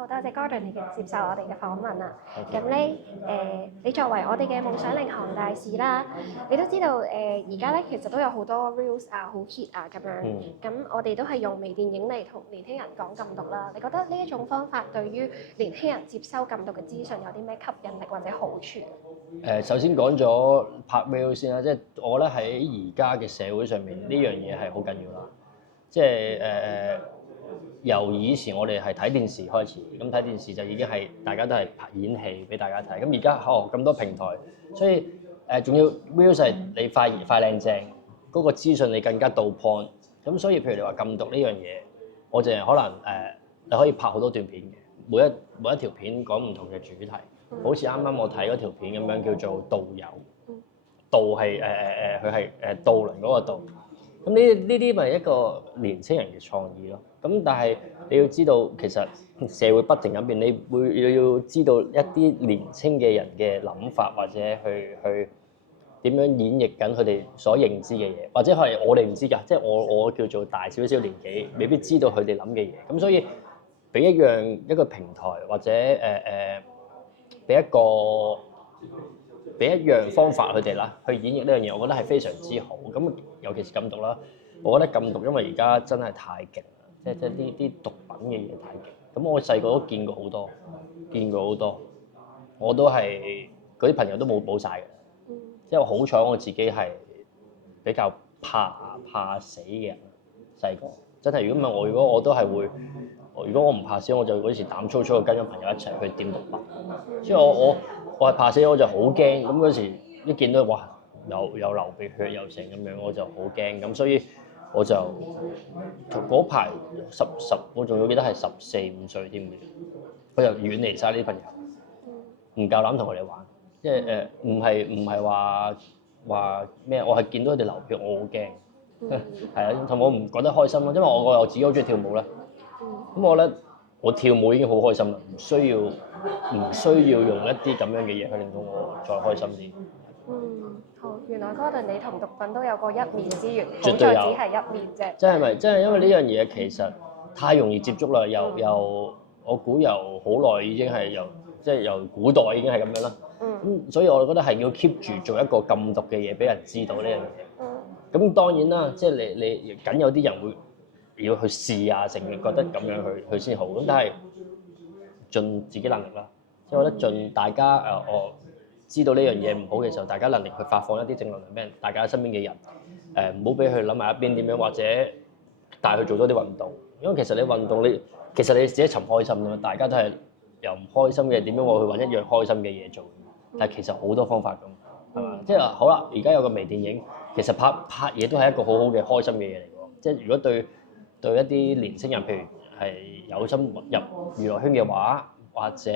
好多謝 Gordon 你接受我哋嘅訪問啊！咁咧你作為我哋嘅夢想領航大使啦，你都知道而家咧其實都有好多 reels 啊，好 hit 啊咁樣。咁我哋都係用微電影嚟同年輕人講禁毒啦。你覺得呢一種方法對於年輕人接收禁毒嘅資訊有啲咩吸引力或者好處？首先講咗拍 reels 先啦，即係我覺得喺而家嘅社會上面呢樣嘢係好緊要啦。即係由以前我哋係睇電視開始，咁睇電視就已經係大家都係拍演戲俾大家睇。咁而家咁多平台，所以仲要 reels 係你快靚正，嗰個資訊你更加到 point。咁所以譬如你話禁毒呢樣嘢，我淨係可能你可以拍好多段片嘅，每一條片講唔同嘅主題。好似啱啱我睇嗰條片咁樣叫做導遊，導係佢係渡輪嗰個導。咁呢啲咪一個年青人嘅創意咯。咁但係你要知道，其實社會不停咁變，你要知道一啲年青嘅人嘅諗法，或者去點樣演繹緊佢哋所認知嘅嘢，或者係我哋唔知㗎，即係我叫做大少少年紀，未必知道佢哋諗嘅嘢。咁所以俾一個平台或者俾一樣方法佢哋啦，去演繹呢樣嘢，我覺得係非常之好。咁尤其是禁毒啦，我覺得禁毒因為而家真係太勁啦，即係呢啲毒品嘅嘢太勁。咁我細個都見過好多，我都係嗰啲朋友都冇晒嘅。即係好彩我自己係比較怕死嘅人，細個真係如果唔係我，如果我都係會。如果我唔怕死，我就嗰時膽粗粗跟咗朋友一齊去掂毒品。所以我係怕死，我就好驚。咁嗰時一見到哇，有流鼻血又成咁樣，我就好驚。咁所以我就嗰排我仲要記得係14-15歲添嘅，我就遠離晒呢啲朋友，唔夠膽同佢哋玩。即係唔係話咩？我係見到佢哋流血，我好驚。係啊，同我唔覺得開心咯，因為我自己好中意跳舞啦。咁我覺得我跳舞已經好開心啦，唔需要用一啲咁樣嘅嘢去令到我再開心啲。好，原來 Gordon 你同毒品都有個一面之緣，好絕對有，在只係一面啫。真係咪？真係因為呢樣嘢其實太容易接觸啦，又我估由好耐已經係由古代已經係咁樣啦。所以我覺得係要 keep 住做一個禁毒嘅嘢，俾人知道呢樣嘢。咁當然啦，即係你梗有啲人會要去試啊，成日覺得咁樣去先好。咁但係盡自己能力啦，即係我覺得盡大家知道呢樣嘢唔好嘅時候，大家能力去發放一啲正能量俾人，大家身邊嘅人，唔好俾佢諗埋一邊點樣，或者帶佢做多啲運動。因為其實你運動其實你自己尋開心㗎嘛，大家都係由唔開心嘅點樣我去揾一樣開心嘅嘢做。但係其實好多方法㗎，係嘛？即係好啦，而家有個微電影，其實拍嘢都係一個好好嘅開心嘅嘢嚟㗎。即係如果對一啲年輕人，譬如係有心入娛樂圈嘅話，或者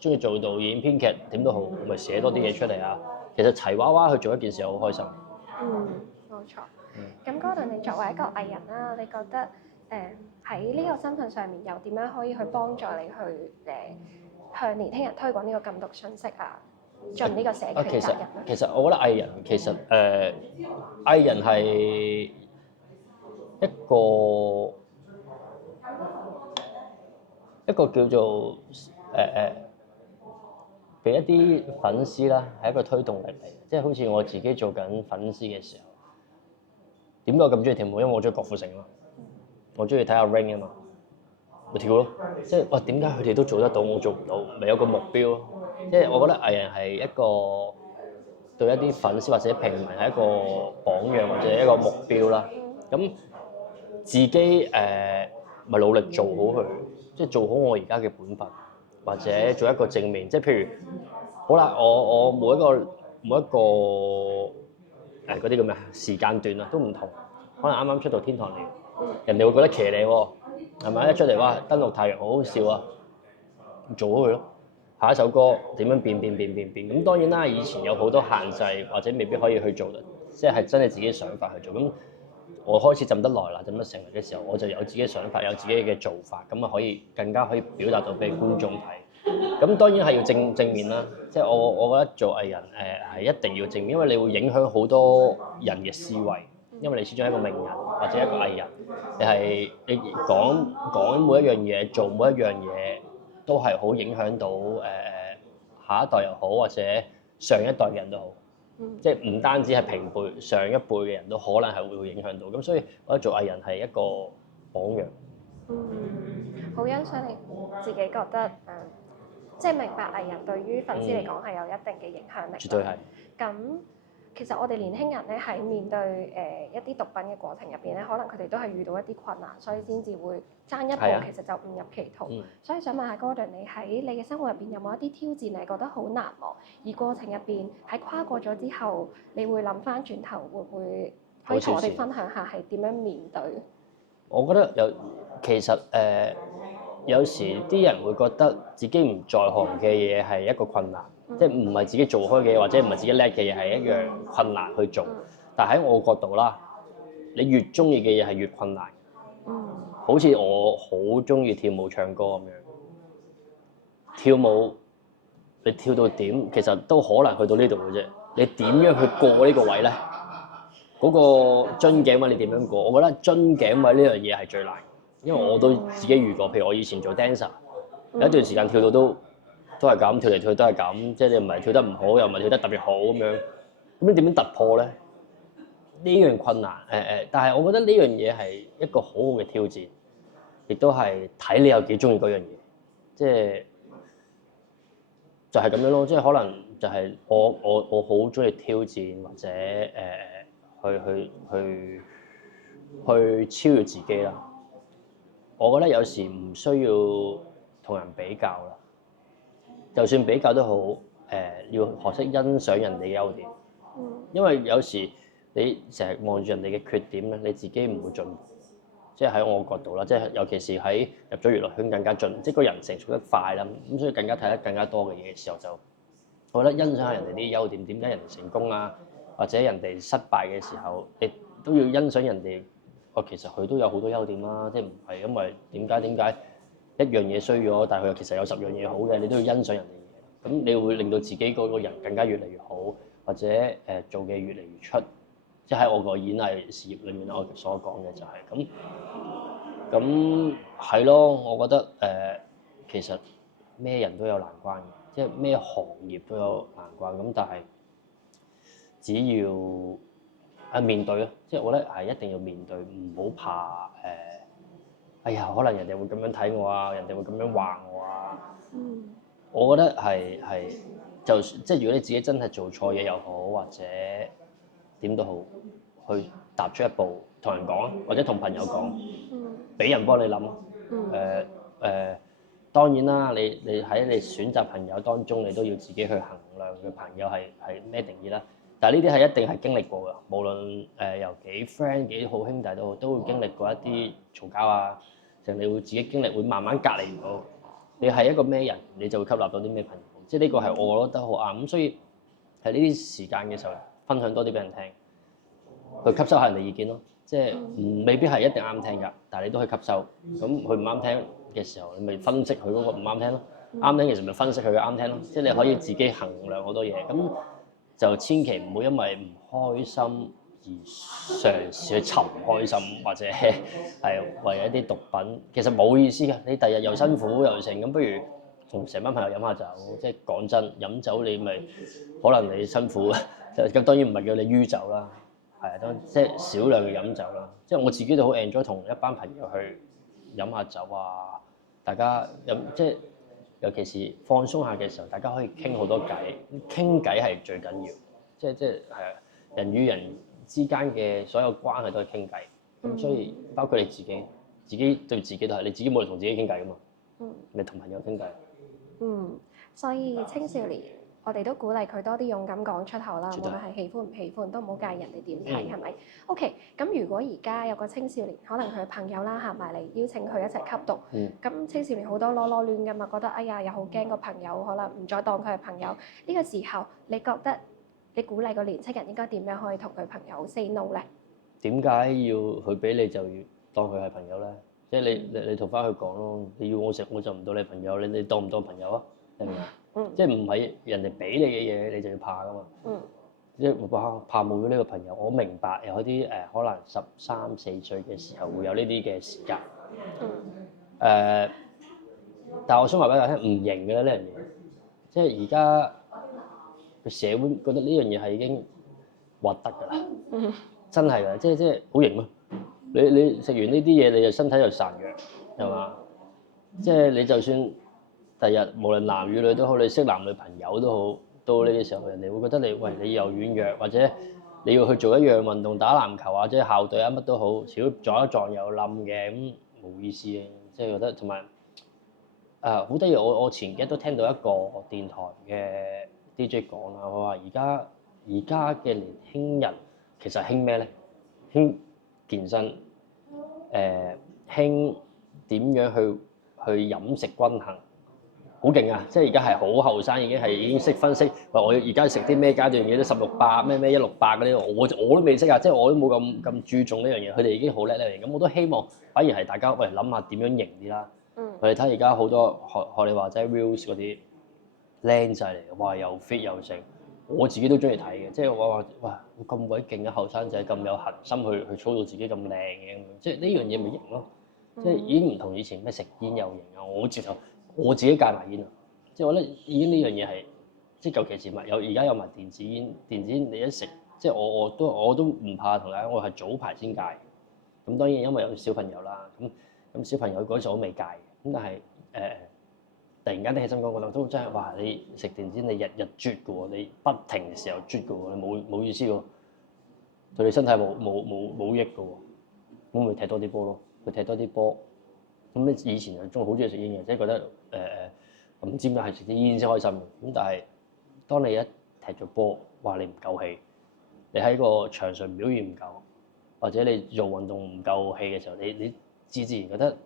中意做導演、編劇點都好，咪寫多啲嘢出嚟啊！其實齊娃娃去做一件事好開心。冇錯。咁Gordon你作為一個藝人啦，你覺得喺呢個身份上面又點樣可以去幫助你去向年輕人推廣呢個禁毒信息啊，盡呢個社區責任？其實我覺得藝人藝人係一個叫做俾一啲粉絲啦，係一個推動力嚟。即係好似我自己做緊粉絲嘅時候，點解我咁中意跳舞？因為我中意郭富城啊嘛，我中意睇下 Rain 啊嘛，咪跳咯。即係哇，點解佢哋都做得到，我做唔到？咪有個目標咯。即係我覺得藝人係一個對一啲粉絲或者平民係一個榜樣或者一個目標啦。咁自己咪努力做好佢，即係做好我而家嘅本分，或者做一個正面。即係譬如好啦，我每一個嗰啲叫咩時間段啊都唔同。可能啱啱出到天堂嚟，人哋會覺得騎呢喎，係咪？一出嚟哇，登陸太陽好好笑啊，做好佢咯。下一首歌點樣變？咁當然啦，以前有好多限制，或者未必可以去做，即係真係自己想法去做。咁我開始浸得耐啦，浸得成日嘅時候，我就有自己想法，有自己嘅做法，咁啊更加可以表達到俾觀眾睇。咁當然係要正面啦，即係我覺得做藝人係一定要正面，因為你會影響好多人嘅思維，因為你始終係一個名人或者一個藝人，你講每一樣嘢，做每一樣嘢。都係好影響到下一代又好，或者上一代嘅人都好，即係唔單止係平輩，上一輩嘅人都可能係會影響到。咁所以我覺得做藝人係一個榜樣。好欣賞你自己覺得即係明白藝人對於粉絲嚟講係有一定嘅影響力。絕對係。咁其實我哋年輕人咧喺面對一啲毒品嘅過程入邊咧，可能佢哋都係遇到一啲困難，所以先至會爭一步，其實就誤入歧途。所以想問下 Gordon，你喺你嘅生活入邊有冇一啲挑戰你覺得好難忘？而過程入邊喺跨過咗之後，你會諗翻轉頭會唔會可以同我哋分享下係點樣面對？我覺得其實有時啲人會覺得自己唔在行嘅嘢係一個困難，即係唔係自己做開嘅嘢，或者唔係自己叻嘅嘢係一樣困難去做。但喺我角度啦，你越中意嘅嘢係越困難。好似我好中意跳舞唱歌咁樣，跳舞你跳到點，其實都可能去到呢度嘅啫。你點樣去過呢個位咧？嗰個樽頸位你點樣過？我覺得樽頸位呢樣嘢係最難，因為我都自己遇過。譬如我以前做 dancer，有一段時間跳到都係咁，跳嚟跳去都係咁，即係你唔係跳得唔好，又唔係跳得特別好咁樣。咁你點樣突破咧？呢樣困難但係我覺得呢樣嘢係一個好好嘅挑戰，亦都係睇你有幾中意嗰樣嘢，即係就係咁樣咯。即係可能就係我好中意挑戰或者去超越自己啦。我覺得有時唔需要同人比較啦，就算比較都好，要學識欣賞人哋嘅優點。因為有時你成日望住人哋嘅缺點咧，你自己唔會進步。即係喺我角度啦，即係尤其是喺入咗娛樂圈更加進，即係個人成熟得快啦，咁所以更加睇得更加多嘅嘢嘅時候，就我覺得欣賞下人哋啲優點，點解人哋成功啊，或者人哋失敗嘅時候，你都要欣賞人哋。其實佢都有好多優點啦，即係唔係因為點解一樣嘢衰咗，但係佢又其實有10樣嘢好嘅，你都要欣賞人哋嘅嘢。咁你會令到自己嗰個人更加越嚟越好，或者做嘅越嚟越出。即係喺我個演藝事業裏面，我所講嘅就係咁係咯。我覺得其實咩人都有難關嘅，即係咩行業都有難關。咁但係只要面對咯，即係我覺得係一定要面對，唔好怕哎呀，可能人哋會咁樣睇我啊，人哋會咁樣話我啊。我覺得係就即係如果你自己真係做錯嘢又好，或者點都好，去踏出一步同人講，或者同朋友講，俾人幫你諗。當然啦，你喺你選擇朋友當中，你都要自己去衡量嘅朋友係咩定義啦。但係呢啲係一定係經歷過㗎，無論由幾 friend 幾好兄弟都會經歷過一啲嘈交啊，就你會自己經歷，會慢慢隔離到你係一個咩人，你就會吸納到啲咩朋友。即係呢個係我覺得好啱。咁所以喺呢啲時間嘅時候，分享多啲俾人聽，去吸收下人哋意見咯。即係未必係一定啱聽㗎，但係你都可以吸收。咁佢唔啱聽嘅時候，你咪分析佢嗰個唔啱聽咯。啱聽其實咪分析佢嘅啱聽咯。即係你可以自己衡量好多嘢。咁就千祈唔好因為唔開心而嘗試去尋開心，或者係為一啲毒品，其實冇意思嘅。你第日又辛苦又剩，咁不如同成班朋友飲下酒。即係講真，飲酒你咪可能你辛苦，咁當然唔係叫你酗酒啦，係都即係少量嘅飲酒啦。即係我自己都好 enjoy 同一班朋友去飲下酒啊，大家飲即係。尤其是放鬆下嘅時候，大家可以傾好多偈，傾偈係最緊要。即係人與人之間嘅所有關係都係傾偈。咁所以包括你自己對自己都係，你自己冇嚟同自己傾偈噶嘛。咪同朋友傾偈。所以青少年我哋都鼓勵佢多啲勇敢講出口啦，無論係喜歡唔喜歡都唔好介意人哋點睇，係咪？OK，咁如果而家有個青少年，可能佢朋友啦行埋嚟邀請佢一齊吸毒，咁青少年好多囉囉攣噶嘛，覺得哎呀又好驚個朋友可能唔再當佢係朋友。呢個時候你覺得你鼓勵個年青人應該點樣可以同佢朋友 say no 咧？點解要佢俾你就要當佢係朋友咧？即係你同翻佢講咯，你要我食我就唔當你朋友，你當唔當朋友啊？係咪？即係唔係人哋俾你嘅嘢你就要怕噶嘛？即係怕冇咗呢個朋友。我明白有啲可能13、14歲嘅時候會有呢啲嘅時間。但係我想話俾大家聽，唔型嘅啦呢樣嘢，即係而家個社會覺得呢樣嘢係已經核突㗎啦，真係㗎，即係好型咯。你食完呢啲嘢，你就身體就孱弱，係嘛？即係你就算第日無論男與女都好，你識男女朋友都好，到呢個時候人哋會覺得你喂你又軟弱，或者你要去做一樣運動打籃球或者校隊啊乜都好，少撞一撞又冧嘅咁冇意思嘅，即係覺得同埋好得意，我前幾日都聽到一個電台嘅 DJ 講啦，佢話而家嘅年輕人其實興咩咧？興健身，興點樣去飲食均衡，好勁啊！即係而家係好後生，已經識分析。話我而家食啲咩階段嘢都16-8咩168嗰啲，我都未識啊！即係我都冇咁注重呢樣嘢，佢哋已經好叻咧。咁我都希望，反而係大家喂諗下點樣型啲啦。我哋睇而家好多學你話齋 reels 嗰啲靚仔嚟嘅，哇又 fit 又正。我自己都中意睇嘅，即係我話哇咁鬼勁嘅後生仔咁有恆心去操到自己咁靚嘅咁，即係呢樣嘢咪型咯，即係已經唔同以前咩食煙又型啊！我自己戒埋煙啊，即係我覺得已經呢樣嘢係即係尤其是而家有埋電子煙你一食，即係我都唔怕同大家，我係早排先戒。咁當然因為有小朋友啦，咁小朋友嗰陣我都未戒，咁但係突然間啲起身講覺得都真係話你食電子煙你日日啜嘅喎，你不停嘅時候啜嘅喎，你冇意思喎，對你身體冇益嘅喎，咁咪踢多啲波咯，去踢多啲波。咁你以前就好中意食煙嘅，即係覺得唔知點解係食啲煙先開心嘅。咁但係當你一踢咗波，哇你唔夠氣，你喺個場上表現唔夠，或者你做運動唔夠氣嘅時候，你自然覺得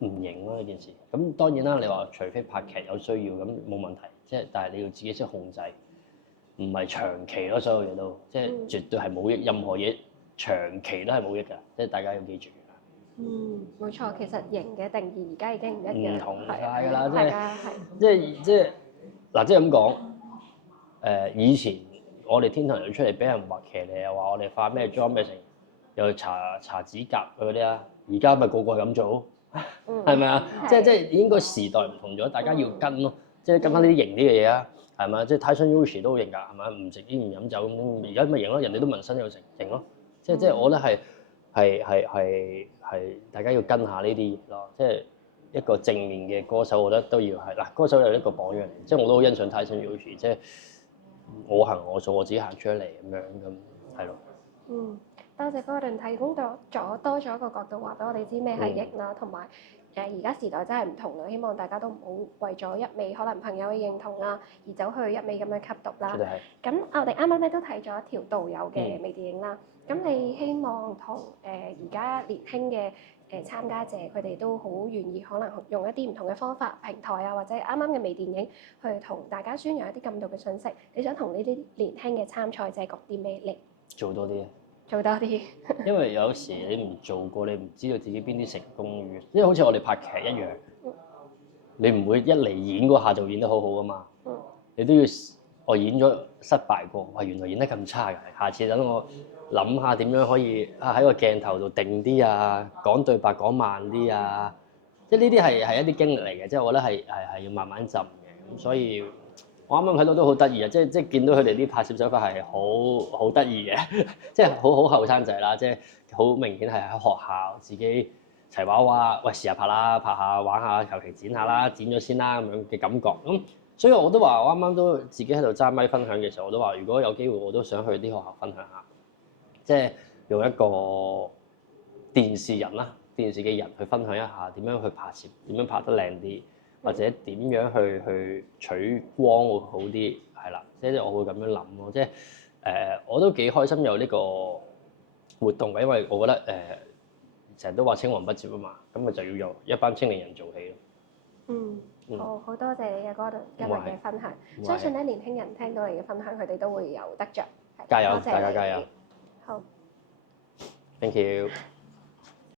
唔型咯呢件事。咁當然啦，你話除非拍劇有需要咁冇問題，即係但係你要自己識控制，唔係長期咯，所有嘢都即係絕對係冇益，任何嘢長期都係冇益㗎，即係大家要記住。冇錯，其實型嘅定義而家已經唔一樣，唔同曬㗎啦，即係嗱，即係咁講。以前我哋天堂人出嚟俾人話騎呢，又話我哋化咩妝咩成，又搽指甲嗰啲啊，而家咪個個係咁做，係咪啊？即係應該時代唔同咗，大家要跟咯，即係跟翻呢啲型啲嘅嘢啊，係咪？即係 Tyson Yoshi 都好型㗎，係咪？唔食煙唔飲酒咁，而家咪型咯，人哋都紋身又成型咯，即係我覺得係大家要跟下呢啲嘢咯，即係一個正面嘅歌手，我覺得都要係嗱，歌手有一個榜樣嚟，即係我都好欣賞 Tyson Yoshi，即係我行我素，我自己行出嚟咁樣咁係咯。多謝 Gordon 提供多咗一個角度話俾我哋知咩係型啦，同埋而家時代真係唔同啦，希望大家都唔好為咗一味可能朋友嘅認同啦，而走去一味咁樣吸毒啦。咁我哋啱啱咧都睇咗一條導遊嘅微電影啦。咁你希望同而家年輕嘅參加者，佢哋都好願意可能用一啲唔同嘅方法、平台啊，或者啱啱嘅微電影去同大家宣揚一啲禁毒嘅信息。你想同呢啲年輕嘅參賽者講啲咩嚟？做多啲。做多啲。因為有時你唔做過，你唔知道自己邊啲成功嘅。因為好似我哋拍劇一樣，你唔會一嚟演嗰下就演得好好㗎嘛。你都要我演咗失敗過，哇！原來演得咁差嘅，下次等我諗下點樣可以喺個鏡頭度定啲啊，講對白講慢啲啊，即係呢啲係一啲經歷嚟嘅，即係我覺得係要慢慢浸嘅。咁所以我啱啱睇到都好得意啊，即係見到佢哋啲拍攝手法係好得意嘅，即係好後生仔啦，即係好明顯係喺學校自己齊娃娃，喂試下拍啦，拍下玩下，求其剪下啦，剪咗先啦咁樣嘅感覺咁。所以我都話，我啱啱都自己喺度揸咪分享嘅時候，我都話，如果有機會，我都想去啲學校分享下，即係用一個電視人啦、電視嘅人去分享一下點樣去拍攝，點樣拍得靚啲，或者點樣去取光會好啲，係啦，即係我會咁樣諗咯，即係我都幾開心有呢個活動嘅，因為我覺得成日都話青黃不接啊嘛，咁咪就要由一班青年人做起咯。好多謝你嘅 Gordon 今日嘅分享，相信咧年輕人聽到你嘅分享，佢哋都會有得着。加油，大家加油。好 ，Thank you。